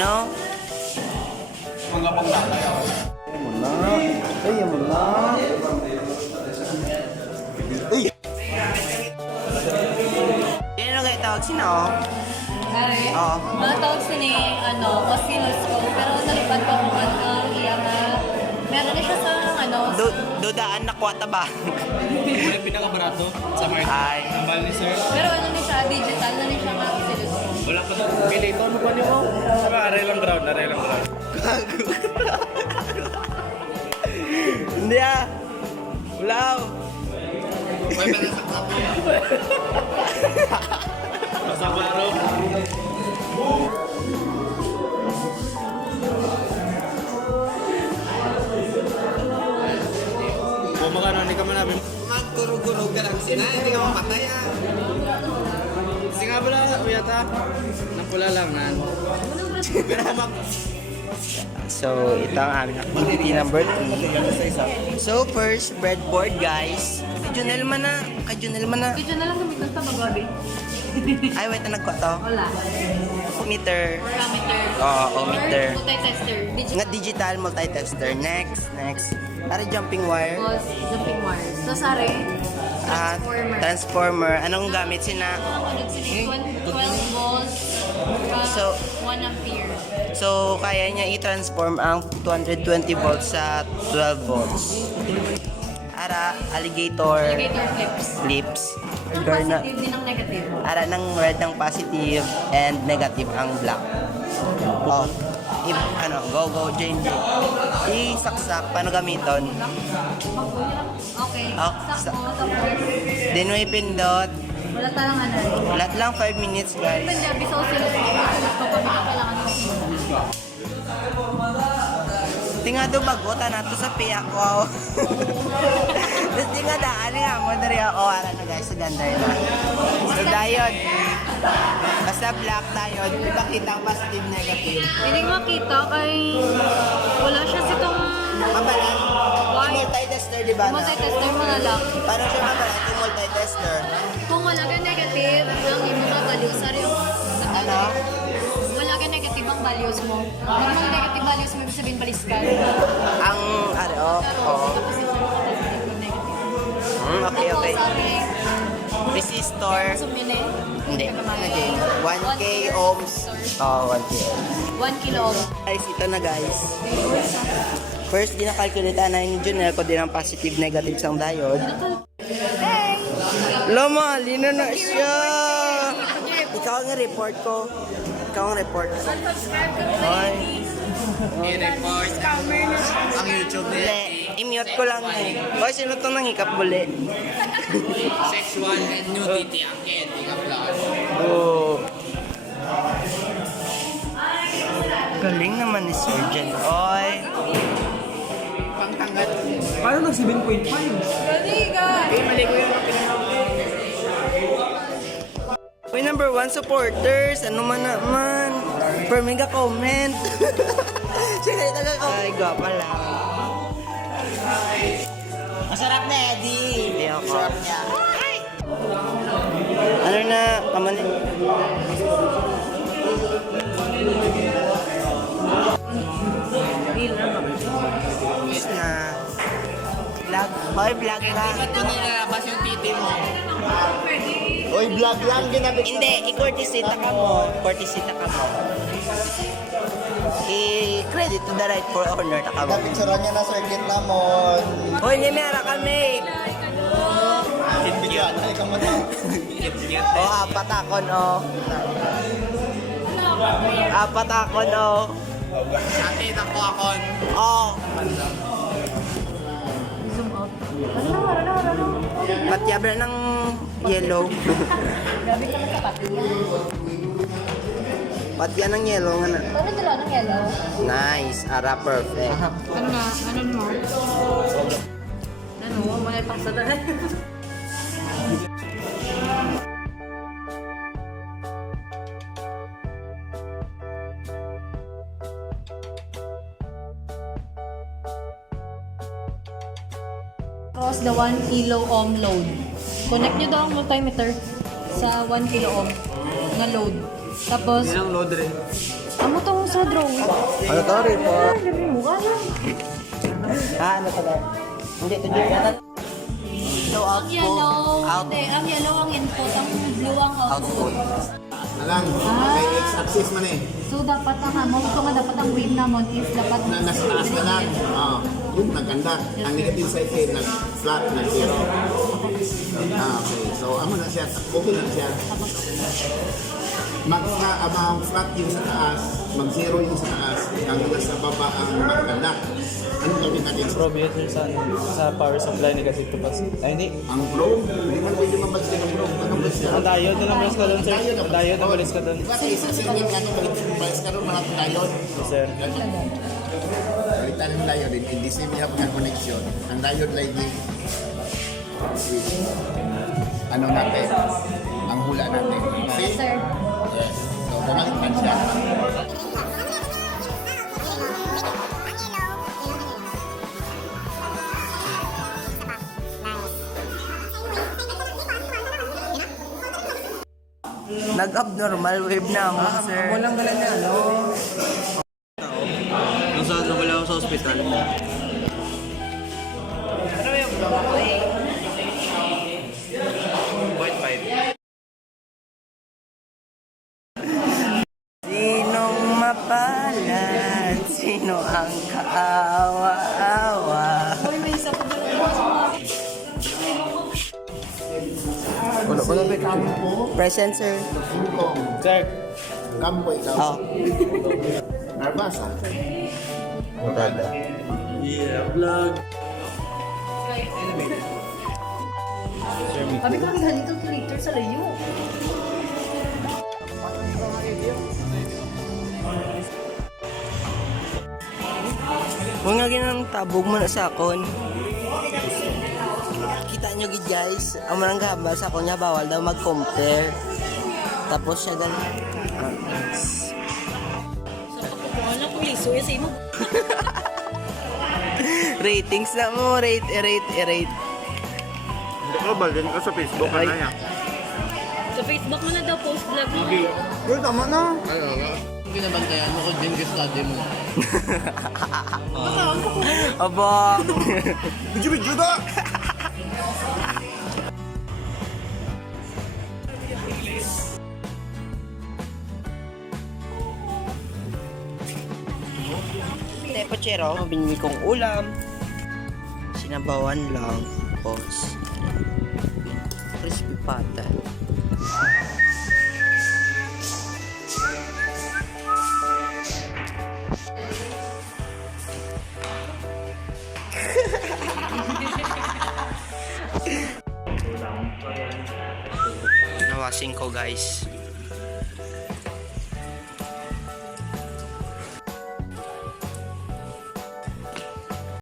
know? Mga panglalay ako. Ayaw mo na. Uy! Sino kayo tawag? Sino? Hari? Oo. Mga tawag sa ni, Osilos ko. Pero nalipad ko kung iya nga. Meron na siya sa, Dudaan na kwata ba? Ano yung pinakabarato sa market? Ay. Ang mahal ni sir? pero ano na siya, digital na siya nga Osilos ko. Wala pa doon. Pilito, ano ba niyo mo? Sabi, aray lang ground. Hindi ah. Ulaw. May panasaksak mo. Masabaro. Kung magkano, hindi ka manabi. Magkurugulog ka lang sina, hindi ka mapatay ah. Singa pala, uyata. Napula lang nan. Pero kung So, ito ang aming activity number 3. So, first, breadboard, guys. Kajunel man na. Video na lang gamitin sa magabi. Ay, wait na nagkwato. Wala. Meter. Parameter. Oo, meter. Multi-tester. Nga digital multitester. Next. Para jumping wire. Tapos, jumping wires. So, sari, Transformer. Anong gamit sina? Ano sila 12 volts So- 1 ampere. So, kaya niya i-transform ang 220 volts sa 12 volts. Ara, alligator Alligator flips. flips. Ang Garna. positive din ang negative. Ara ng red ng positive and negative ang black. Oh, go, Jane. Isaksak, paano gamiton? Okay. Oh, Sakto. Tapos, Then may pindot. wala talang ano. Lahat lang 5 minutes, guys. Punjabi sa Osilos ko. Gusto ko na kailangan ng sino. Tinga do bago, tanato sa piyak ko. Tapos di nga daan nga mo, dari ako, ara na guys, sa ganda yun. So, diode. Basta black diode, ipakita ang positive negative. Hindi makita kay wala siya sitong Mabalan. Why? Multitester, di ba na? multi-tester mo na lang. Paano siya mabalan kung multitester? Kung wala ka negative, ang imo nga values, sari Ano? wala ka negative ang values mo. Kung mga negative values mo, ibig sabihin baliskan. Ang, oo. Tapos ito yung positive yung negative. Okay. Tapos, sari, Resistor. sumili. Hindi. 1K ohms. Oh, 1K ohms. 1 kilo ohm. Guys, ito na guys. First, dinakalculate na ni Junel ko din ang positive negative sa diode. Lama, lino na siya. Ikaw ang report ko. Ay. i-report ang YouTube nila. I-mute ko lang eh. Boy, sino itong nangikap buli? Sexual and nudity ang candy ka vlog. Oh. Galing naman ni Surgeon. Oy. Pangtanggal. Paano nag 7.5? Mali ko yun ang pinanong. Uy, number 1 supporters. Ano man naman. Per mega comment. Sige, taga-comment. Ay, gwapa lang. Masarap na, Eddie. Hindi ako. Masarap niya. Ano na, kamanin? Yes na. Vlog. Hoy, vlog ka. Ba't ko nilalabas yung titi mo? Hoy, vlog lang. Hindi, i-courtesita ka mo. I-credit to the rightful owner ta ka mo. Napicturean niya na circuit namon. Hoy, nimera kami. Bigyan, ay ka mo na. Oh, apatakon, oh. Apatakon, oh. Ate, nako akon. Oh. Zoom out. Patyabra ng yellow. Grabe ka magkapati. Patya ng yellow nga na. Ano dala ng yellow? Nice. Ara, perfect. Ano na? Ano mo? Ano? Malay pang sa dala. Across the 1 kilo ohm load. Connect nyo daw ang multimeter sa 1 kilo ohm na load. Tapos, Yan ang load rin. Amo tong sa drawing. Ano to, report? Gabi mo ka lang. Ano to ba? Hindi, to dyan. So, Ang yellow, Out. hindi, ang yellow ang input, ang blue ang output. Output. Lang, may x-axis man eh. So dapat ang amount ko nga dapat ang wave namon is dapat Na nasa taas na lang. Yung naganda. Ang negative side ay nag-flat, nag-zero. Okay. So, ano na siya? Okay na siya. Ang flat yung sa taas, mag-zero yung sa taas, ang nasa baba ang maganda. Ano gawin natin? Probe yun sa power supply negative to pass. Ay, hindi. Ang probe, hindi man pwede mabalsin ang probe. Mabalis ka. Ang diode na nabalis ka doon, sir. Ang diode na balis ka doon. Diba, isa-singin ka nung mabalis ka doon, mga diode. Yes, sir. Balitan ng diode, hindi same yung mga connection. Ang diode lighting, ano natin, ang hula natin. See? sir. Yes. So, bumalik man siya. Nag-abnormal wave na mo, sir. Walang galan na, ano? Nung sa nawala ako sa hospital. Ano yung wave? 0.5. Sinong mapalad? Sino ang kaawa-awa? Uy, may isa pa doon. Si Kampo, Present, sir. Fulgong. Sir, Kampo ikaw. Oh. Narbasa. yeah, vlog. Sabi ko, galing calculator sa layo. Huwag nga ginang tabog mo na sa akon. Kita nyo gid guys, ang manang gahambal sa akon niya, bawal daw mag-compare. Tapos siya ganun. Wala ko liso yung sa imo. Ratings na mo, rate. Hindi ko, balin ko sa Facebook Ay. na yan. Sa Facebook mo na daw post vlog mo. Uy, tama na. Ginabantayan mo ko din yung study mo. Aba. Bidyo na! Tepachero, binili kong ulam. Sinabawan lang. Tapos, crispy pata. Nawasing ko guys.